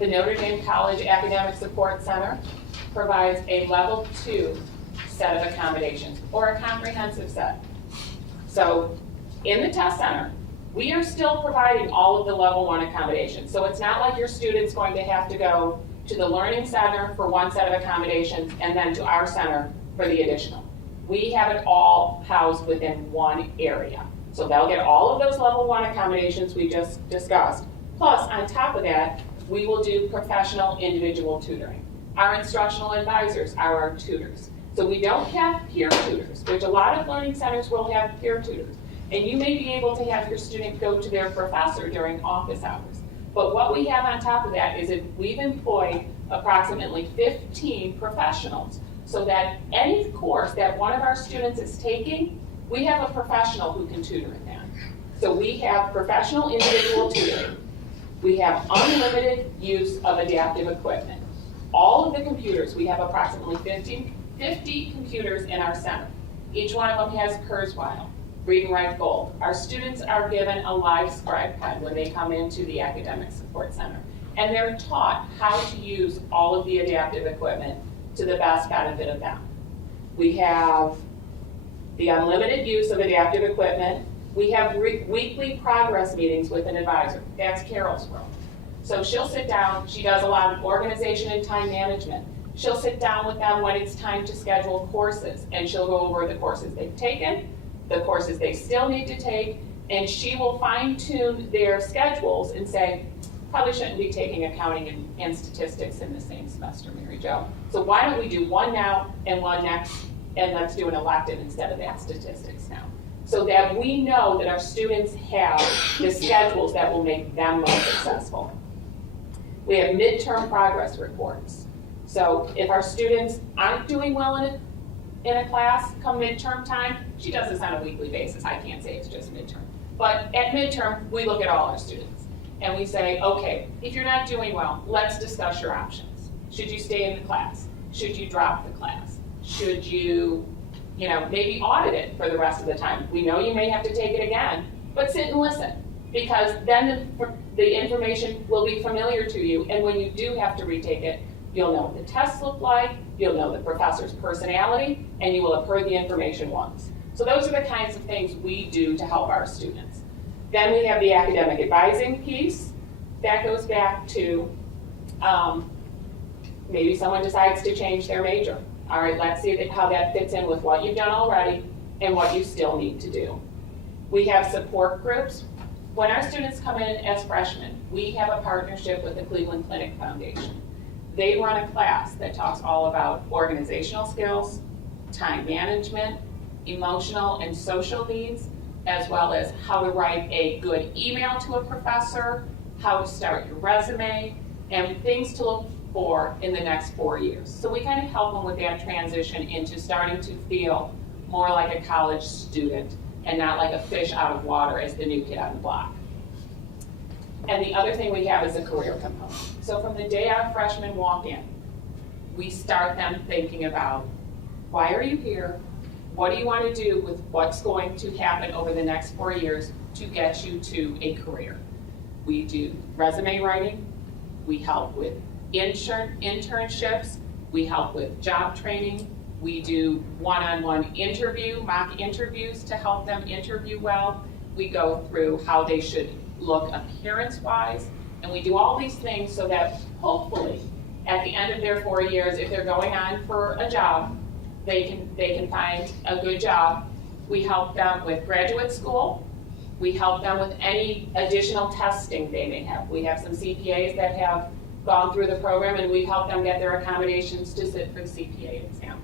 The Notre Dame College Academic Support Center provides a level 2 set of accommodations, or a comprehensive set. So in the test center, we are still providing all of the level 1 accommodations. So it's not like your student's going to have to go to the Learning Center for one set of accommodations and then to our center for the additional. We have it all housed within one area. So they'll get all of those level 1 accommodations we just discussed. Plus, on top of that, we will do professional individual tutoring. Our instructional advisors are our tutors. So we don't have peer tutors, which a lot of learning centers will have peer tutors. And you may be able to have your student go to their professor during office hours. But what we have on top of that is that we've employed approximately 15 professionals, so that any course that one of our students is taking, we have a professional who can tutor in that. So we have professional individual tutoring. We have unlimited use of adaptive equipment. All of the computers, we have approximately 50 computers in our center. Each one of them has Kurzweil, Read and Write Gold. Our students are given a live scribe pad when they come into the Academic Support Center. And they're taught how to use all of the adaptive equipment to the best benefit of them. We have the unlimited use of adaptive equipment. We have weekly progress meetings with an advisor. That's Carol's role. So she'll sit down, she does a lot of organization and time management. She'll sit down with them when it's time to schedule courses, and she'll go over the courses they've taken, the courses they still need to take, and she will fine-tune their schedules and say, probably shouldn't be taking accounting and statistics in the same semester, Mary Jo. So why don't we do one now and one next, and let's do an elective instead of that statistics now. So that we know that our students have the schedules that will make them most successful. We have midterm progress reports. So if our students aren't doing well in a class come midterm time, she does this on a weekly basis. I can't say it's just midterm. But at midterm, we look at all our students. And we say, okay, if you're not doing well, let's discuss your options. Should you stay in the class? Should you drop the class? Should you, maybe audit it for the rest of the time? We know you may have to take it again, but sit and listen. Because then the information will be familiar to you, and when you do have to retake it, you'll know what the tests look like, you'll know the professor's personality, and you will have heard the information once. So those are the kinds of things we do to help our students. Then we have the academic advising piece. That goes back to maybe someone decides to change their major. All right, let's see how that fits in with what you've done already and what you still need to do. We have support groups. When our students come in as freshmen, we have a partnership with the Cleveland Clinic Foundation. They run a class that talks all about organizational skills, time management, emotional and social needs, as well as how to write a good email to a professor, how to start your resume, and things to look for in the next 4 years. So we kind of help them with that transition into starting to feel more like a college student and not like a fish out of water as the new kid on the block. And the other thing we have is a career component. So from the day our freshmen walk in, we start them thinking about, why are you here? What do you want to do with what's going to happen over the next 4 years to get you to a career? We do resume writing, we help with internships, we help with job training, we do one-on-one mock interviews to help them interview well. We go through how they should look appearance-wise, and we do all these things so that hopefully at the end of their 4 years, if they're going on for a job, they can find a good job. We help them with graduate school. We help them with any additional testing they may have. We have some CPAs that have gone through the program, and we help them get their accommodations to sit for the CPA exam.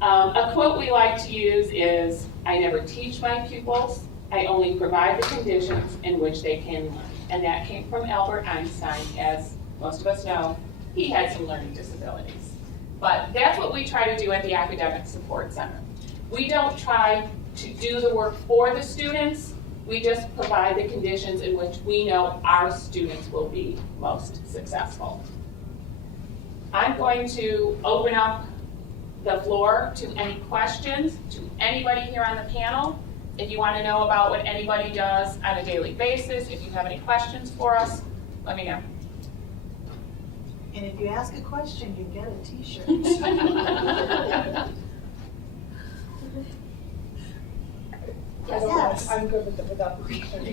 A quote we like to use is, I never teach my pupils, I only provide the conditions in which they can learn. And that came from Albert Einstein. As most of us know, he had some learning disabilities. But that's what we try to do at the Academic Support Center. We don't try to do the work for the students, we just provide the conditions in which we know our students will be most successful. I'm going to open up the floor to any questions to anybody here on the panel. If you want to know about what anybody does on a daily basis, if you have any questions for us, let me know. And if you ask a question, you get a t-shirt. I don't Yes. know, I'm good with it without the t-shirt.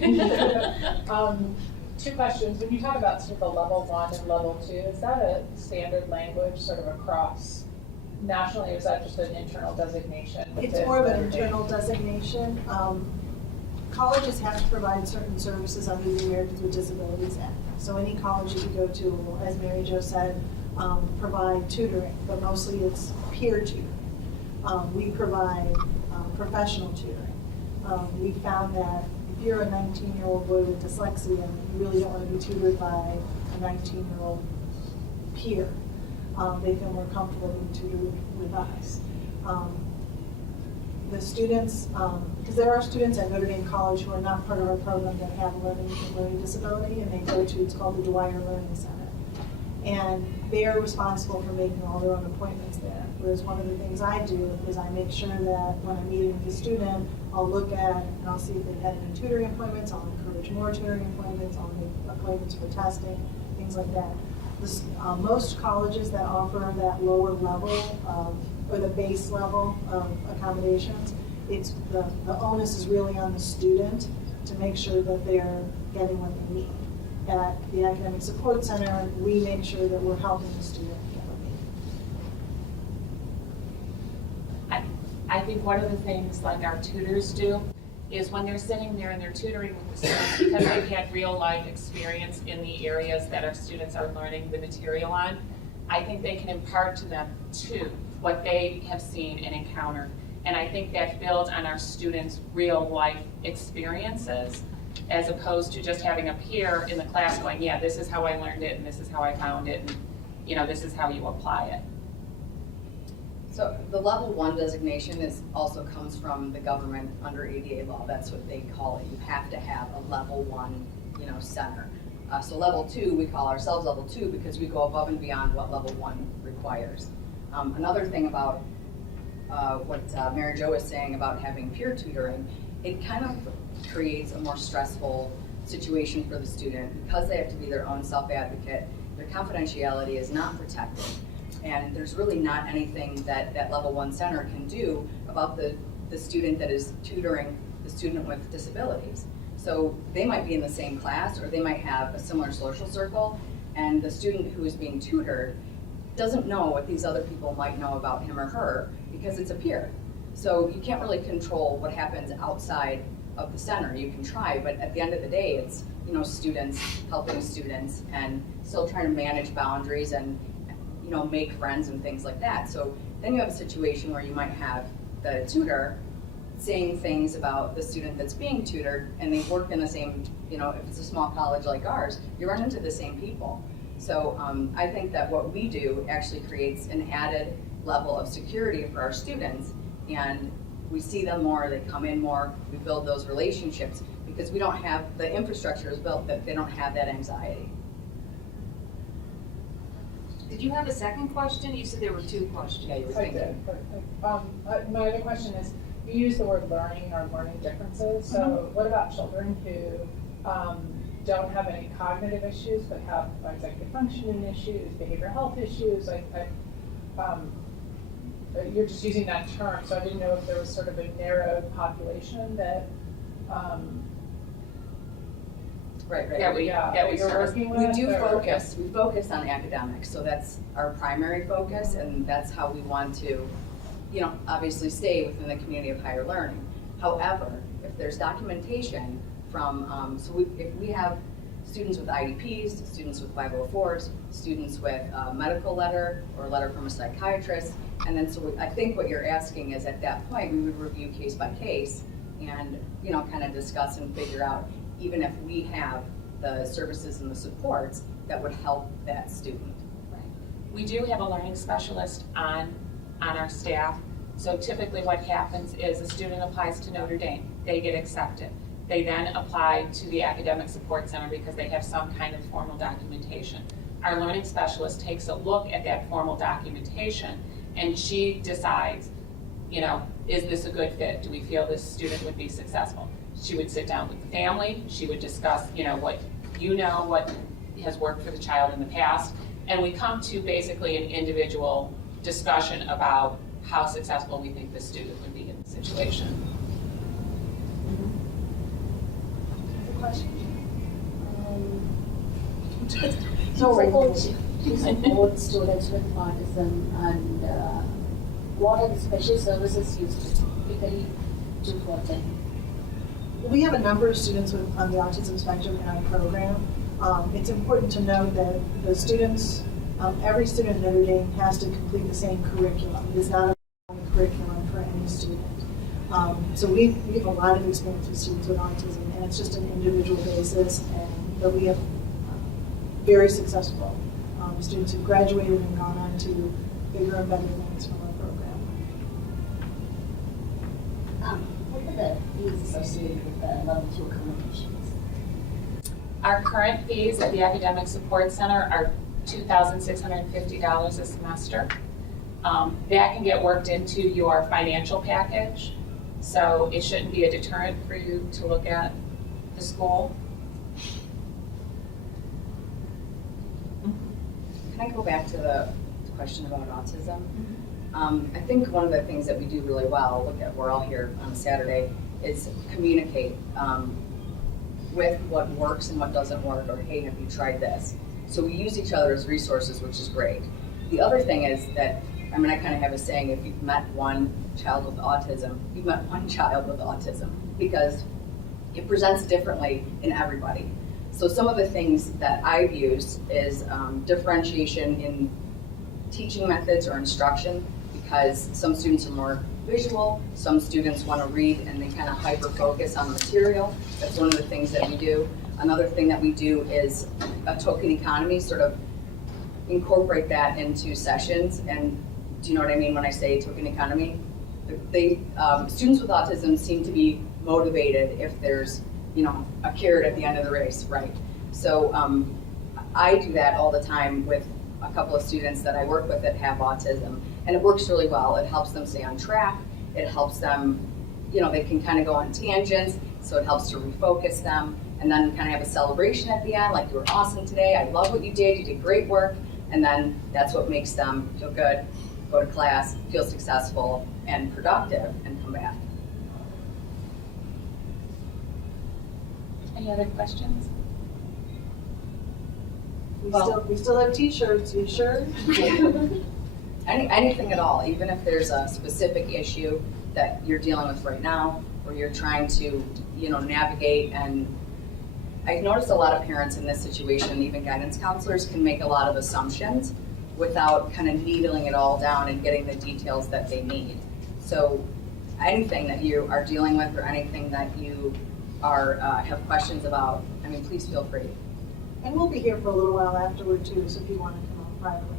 Two questions. When you talk about sort of the level 1 and level 2, is that a standard language sort of across nationally, or is that just an internal designation? It's within more of an Notre Dame? internal designation. Colleges have to provide certain services under the Americans with Disabilities Act. So any college that you go to will, as Mary Jo said, provide tutoring, but mostly it's peer tutoring. We provide professional tutoring. We found that if you're a 19-year-old boy with dyslexia, you really don't want to be tutored by a 19-year-old peer. They feel more comfortable being tutored with us. The students, because there are students at Notre Dame College who are not part of our program that have a learning disability, and they go to, it's called the Dwyer Learning Center. And they are responsible for making all their own appointments there. Whereas one of the things I do is I make sure that when I'm meeting with the student, I'll look at and I'll see if they've had any tutoring appointments, I'll encourage more tutoring appointments, I'll make appointments for testing, things like that. Most colleges that offer that lower level or the base level of accommodations, it's the onus is really on the student to make sure that they're getting what they need. At the Academic Support Center, we make sure that we're helping the student get what they need. I think one of the things like our tutors do is when they're sitting there and they're tutoring with the students, because they've had real life experience in the areas that our students are learning the material on, I think they can impart to them too what they have seen and encountered. And I think that builds on our students' real life experiences, as opposed to just having a peer in the class going, yeah, this is how I learned it and this is how I found it, and this is how you apply it. So the level 1 designation also comes from the government under ADA law. That's what they call it. You have to have a level 1, center. So level 2, we call ourselves level 2 because we go above and beyond what level 1 requires. Another thing about what Mary Jo was saying about having peer tutoring, it kind of creates a more stressful situation for the student because they have to be their own self-advocate. Their confidentiality is not protected. And there's really not anything that that level 1 center can do about the student that is tutoring the student with disabilities. So they might be in the same class, or they might have a similar social circle, and the student who is being tutored doesn't know what these other people might know about him or her because it's a peer. So you can't really control what happens outside of the center. You can try, but at the end of the day, it's students helping students and still trying to manage boundaries and make friends and things like that. So then you have a situation where you might have the tutor saying things about the student that's being tutored, and they work in the same, if it's a small college like ours, you run into the same people. So I think that what we do actually creates an added level of security for our students, and we see them more, they come in more, we build those relationships because we don't have, the infrastructure is built that they don't have that anxiety. Did you have a second question? You said there were 2 questions. Yeah, you were I did. My other question is, you use the word learning or learning differences. So what about children who don't have any cognitive issues but have executive functioning issues, behavioral health issues? You're just using that term, so I didn't know if there was sort of a narrowed population that Right. That we you're serve. working with. We or- focus on academics, so that's our primary focus, and that's how we want to, obviously stay within the community of higher learning. However, if there's documentation from, if we have students with IDPs, students with 504s, students with a medical letter or a letter from a psychiatrist, and then I think what you're asking is at that point, we would review case by case and, kind of discuss and figure out, even if we have the services and the supports that would help that student. Right. We do have a learning specialist on our staff. So typically what happens is a student applies to Notre Dame, they get accepted. They then apply to the Academic Support Center because they have some kind of formal documentation. Our learning specialist takes a look at that formal documentation and she decides, is this a good fit? Do we feel this student would be successful? She would sit down with the family, she would discuss, what what has worked for the child in the past, and we come to basically an individual discussion about how successful we think this student would be in the situation. You support students with autism, and what are the special services you typically do for them? We have a number of students on the autism spectrum in our program. It's important to note that the students, every student in Notre Dame has to complete the same curriculum. It is not a curriculum for any student. So we have a lot of experience with students with autism, and it's just an individual basis, and that we have very successful students who graduated and gone on to bigger and better things from our program. What are the fees associated with the level 2 accommodations? Our current fees at the Academic Support Center are $2,650 a semester. That can get worked into your financial package, so it shouldn't be a deterrent for you to look at the school. Can I go back to the question about autism? I think one of the things that we do really well, we're all here on a Saturday, is communicate with what works and what doesn't work, or hey, have you tried this? So we use each other as resources, which is great. The other thing is that, I kind of have a saying, if you've met one child with autism, you've met one child with autism, because it presents differently in everybody. So some of the things that I've used is differentiation in teaching methods or instruction, because some students are more visual, some students want to read and they kind of hyper-focus on the material. That's one of the things that we do. Another thing that we do is a token economy, sort of incorporate that into sessions. And do you know what I mean when I say token economy? Students with autism seem to be motivated if there's a carrot at the end of the race, right? So I do that all the time with a couple of students that I work with that have autism, and it works really well. It helps them stay on track. It helps them, they can kind of go on tangents, so it helps to refocus them, and then kind of have a celebration at the end, like, you were awesome today, I love what you did great work, and then that's what makes them feel good, go to class, feel successful and productive, and come back. Any other questions? We still have t-shirts, you sure? Anything at all, even if there's a specific issue that you're dealing with right now, or you're trying to, navigate. And I've noticed a lot of parents in this situation, even guidance counselors, can make a lot of assumptions without kind of needling it all down and getting the details that they need. So anything that you are dealing with, or anything that you are have questions about, please feel free. And we'll be here for a little while afterward too, so if you want to come on privately.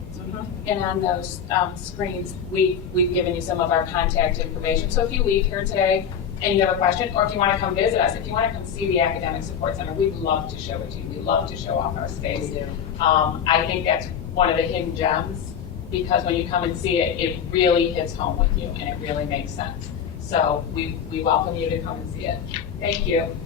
And on those screens, we've given you some of our contact information. So if you leave here today and you have a question, or if you want to come visit us, if you want to come see the Academic Support Center, we'd love to show it to you. We love to show off our space. We do. I think that's one of the hidden gems, because when you come and see it, it really hits home with you and it really makes sense. So we welcome you to come and see it. Thank you.